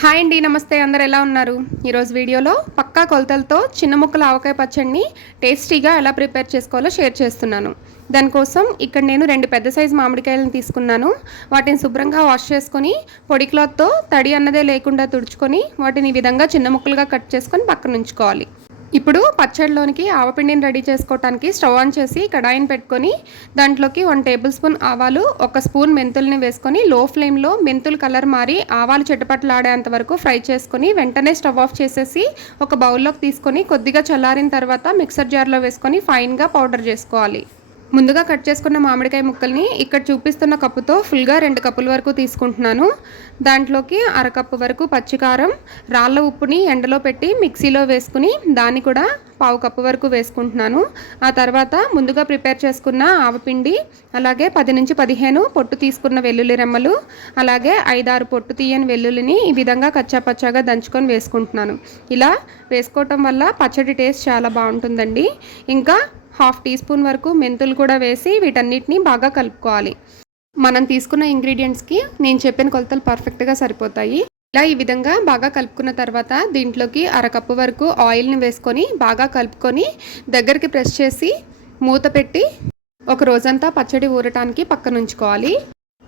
Hi అండి నమస్తే. అందరు ఎలా ఉన్నారు? ఈరోజు వీడియోలో పక్కా కొలతలతో చిన్న ముక్కల ఆవకాయ పచ్చడిని టేస్టీగా ఎలా ప్రిపేర్ చేసుకోవాలో షేర్ చేస్తున్నాను. దానికోసం ఇక్కడ నేను రెండు పెద్ద సైజు మామిడికాయలను తీసుకున్నాను. వాటిని శుభ్రంగా వాష్ చేసుకొని పొడి క్లాత్తో తడి అన్నదే లేకుండా తుడుచుకొని వాటిని ఈ విధంగా చిన్న ముక్కలుగా కట్ చేసుకొని పక్కన ఉంచుకోవాలి. ఇప్పుడు పచ్చడిలోనికి ఆవపిండిని రెడీ చేసుకోవడానికి స్టవ్ ఆన్ చేసి కడాయిని పెట్టుకొని దాంట్లోకి వన్ టేబుల్ స్పూన్ ఆవాలు ఒక స్పూన్ మెంతుల్ని వేసుకొని లో ఫ్లేమ్లో మెంతులు కలర్ మారి ఆవాలు చెట్టుపట్లాడేంత వరకు ఫ్రై చేసుకొని వెంటనే స్టవ్ ఆఫ్ చేసేసి ఒక బౌల్లోకి తీసుకొని కొద్దిగా చల్లారిన తర్వాత మిక్సర్ జార్లో వేసుకొని ఫైన్గా పౌడర్ చేసుకోవాలి. ముందుగా కట్ చేసుకున్న మామిడికాయ ముక్కల్ని ఇక్కడ చూపిస్తున్న కప్పుతో ఫుల్గా రెండు కప్పుల వరకు తీసుకుంటున్నాను. దాంట్లోకి అరకప్పు వరకు పచ్చికారం రాళ్ళ ఉప్పుని ఎండలో పెట్టి మిక్సీలో వేసుకుని దాన్ని కూడా పావు కప్పు వరకు వేసుకుంటున్నాను. ఆ తర్వాత ముందుగా ప్రిపేర్ చేసుకున్న ఆవపిండి అలాగే పది నుంచి పదిహేను పొట్టు తీసుకున్న వెల్లుల్లి రెమ్మలు అలాగే ఐదారు పొట్టు తీయని వెల్లుల్లిని ఈ విధంగా కచ్చాపచ్చాగా దంచుకొని వేసుకుంటున్నాను. ఇలా వేసుకోవటం వల్ల పచ్చడి టేస్ట్ చాలా బాగుంటుందండి. ఇంకా హాఫ్ టీ స్పూన్ వరకు మెంతులు కూడా వేసి వీటన్నిటిని బాగా కలుపుకోవాలి. మనం తీసుకున్న ఇంగ్రీడియంట్స్కి నేను చెప్పిన కొలతలు పర్ఫెక్ట్గా సరిపోతాయి. ఇలా ఈ విధంగా బాగా కలుపుకున్న తర్వాత దీంట్లోకి అరకప్పు వరకు ఆయిల్ని వేసుకొని బాగా కలుపుకొని దగ్గరికి ప్రెస్ చేసి మూత పెట్టి ఒక రోజంతా పచ్చడి ఊరటానికి పక్కన ఉంచుకోవాలి.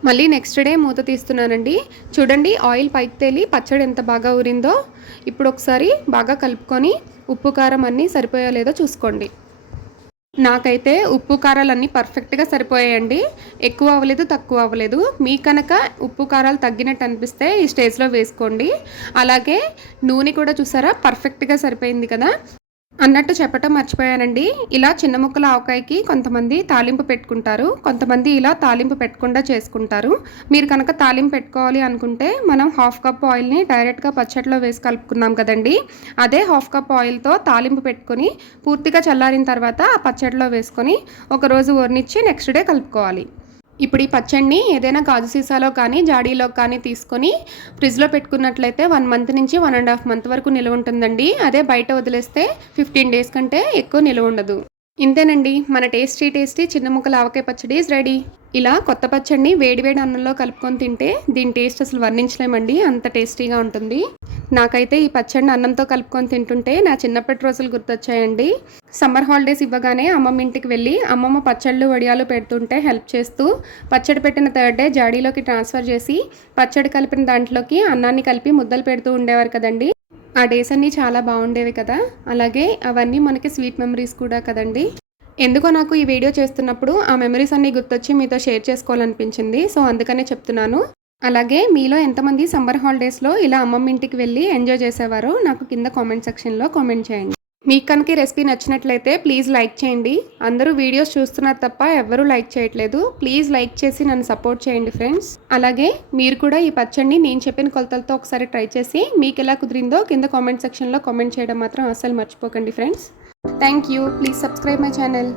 మళ్ళీ నెక్స్ట్ డే మూత తీస్తున్నానండి. చూడండి ఆయిల్ పైకి తేలి పచ్చడి ఎంత బాగా ఊరిందో. ఇప్పుడు ఒకసారి బాగా కలుపుకొని ఉప్పు కారం అన్నీ సరిపోయో లేదో చూసుకోండి. నాకైతే ఉప్పు కారాలన్నీ పర్ఫెక్ట్గా సరిపోయాయండి. ఎక్కువ అవ్వలేదు తక్కువ అవ్వలేదు. మీ కనుక ఉప్పు కారాలు తగ్గినట్టు అనిపిస్తే ఈ స్టేజ్లో వేసుకోండి. అలాగే నూనె కూడా చూసారా? పర్ఫెక్ట్గా సరిపోయింది కదా? అన్నట్టు చెప్పటం మర్చిపోయానండి. ఇలా చిన్న ముక్కల ఆవకాయకి కొంతమంది తాలింపు పెట్టుకుంటారు. కొంతమంది ఇలా తాలింపు పెట్టకుండా చేసుకుంటారు. మీరు కనుక తాలింపు పెట్టుకోవాలి అనుకుంటే మనం హాఫ్ కప్ ఆయిల్ని డైరెక్ట్గా పచ్చడిలో వేసి కలుపుకున్నాం కదండి. అదే హాఫ్ కప్ ఆయిల్తో తాలింపు పెట్టుకొని పూర్తిగా చల్లారిన తర్వాత ఆ పచ్చడిలో వేసుకొని ఒకరోజు ఊరినిచ్చి నెక్స్ట్ డే కలుపుకోవాలి. ఇప్పుడు ఈ పచ్చడిని ఏదైనా గాజు సీసాలో కానీ జాడీలో కానీ తీసుకొని ఫ్రిడ్జ్లో పెట్టుకున్నట్లయితే వన్ మంత్ నుంచి వన్ అండ్ హాఫ్ మంత్ వరకు నిల్వ ఉంటుందండి. అదే బయట వదిలేస్తే ఫిఫ్టీన్ డేస్ కంటే ఎక్కువ నిల్వ ఉండదు. ఇంతేనండి. మన టేస్టీ టేస్టీ చిన్న ముక్కల ఆవకాయ పచ్చడి ఈజ్ రెడీ ఇలా కొత్త పచ్చడిని వేడివేడి అన్నంలో కలుపుకొని తింటే దీని టేస్ట్ అసలు వర్ణించలేమండి. అంత టేస్టీగా ఉంటుంది. నాకైతే ఈ పచ్చడిని అన్నంతో కలుపుకొని తింటుంటే నా చిన్నప్పటి రోజులు గుర్తొచ్చాయండి. సమ్మర్ హాలిడేస్ ఇవ్వగానే అమ్మమ్మ ఇంటికి వెళ్ళి అమ్మమ్మ పచ్చళ్ళు వడియాలు పెడుతుంటే హెల్ప్ చేస్తూ పచ్చడి పెట్టిన థర్డ్ డే జాడీలోకి ట్రాన్స్ఫర్ చేసి పచ్చడి కలిపిన దాంట్లోకి అన్నాన్ని కలిపి ముద్దలు పెడుతూ ఉండేవారు కదండి. ఆ డేస్ అన్నీ చాలా బాగుండేవి కదా. అలాగే అవన్నీ మనకి స్వీట్ మెమరీస్ కూడా కదండి. ఎందుకో నాకు ఈ వీడియో చేస్తున్నప్పుడు ఆ మెమరీస్ అన్నీ గుర్తొచ్చి మీతో షేర్ చేసుకోవాలనిపించింది. సో అందుకనే చెప్తున్నాను. అలాగే మీలో ఎంతమంది సమ్మర్ హాలిడేస్లో ఇలా అమ్మమ్మ ఇంటికి వెళ్ళి ఎంజాయ్ చేసేవారో నాకు కింద కామెంట్ సెక్షన్లో కామెంట్ చేయండి. మీకు కనుక రెసిపీ నచ్చినట్లయితే ప్లీజ్ లైక్ చేయండి. అందరూ వీడియోస్ చూస్తున్నారు తప్ప ఎవరూ లైక్ చేయట్లేదు. ప్లీజ్ లైక్ చేసి నన్ను సపోర్ట్ చేయండి ఫ్రెండ్స్. అలాగే మీరు కూడా ఈ పచ్చడిని నేను చెప్పిన కొలతలతో ఒకసారి ట్రై చేసి మీకు ఎలా కుదిరిందో కింద కామెంట్ సెక్షన్లో కామెంట్ చేయడం మాత్రం అస్సలు మర్చిపోకండి friends. Thank you. Please subscribe my channel.